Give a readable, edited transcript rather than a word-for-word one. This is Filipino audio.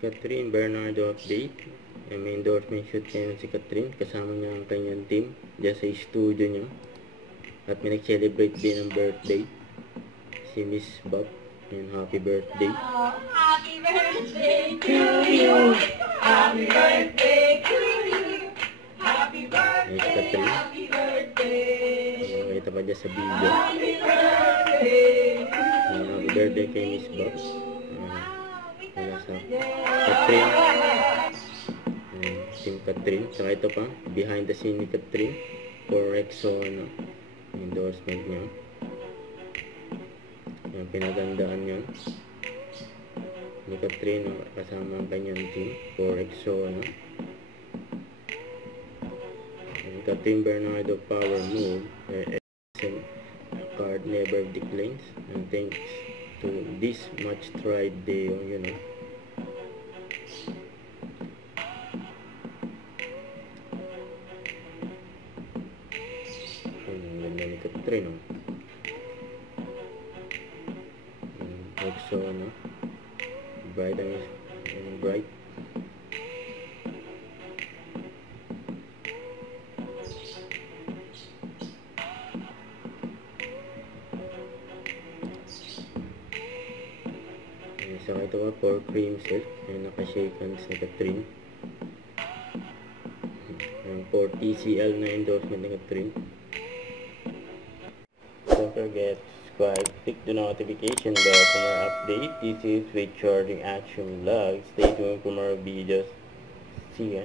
Catherine Bernardo update. May endorsement shoot ngayon si Catherine. Kasama niya ang kanyang team dyan sa studio niya. At may nag-celebrate din ng birthday. Si Miss Bob. And happy birthday. Happy birthday to you. Happy birthday to you. Happy birthday. Catherine. Happy birthday. Nakita pa dyan sa video. Happy birthday. Happy birthday kay Miss Bob. Wala sa Catherine. Team Catherine. Saka ito pa, behind the scene ni Catherine for Rexona. Endorsement niya. Yung pinagandaan niya ni Catherine kasama ang kanyang team for Rexona. Catherine Bernardo power move. SM card never declines. And thanks to this much tried Deo, you know. Ang ganda ni Catherine, no? Rexona. Bright and bright. Saka ito pa for cream silk. Naka-shake hands ni Catherine. For TCL na endorsement ni Catherine. Don't forget to subscribe, click the notification bell for more update. This is with Charging Action Vlog. Stay tuned for more videos. See ya.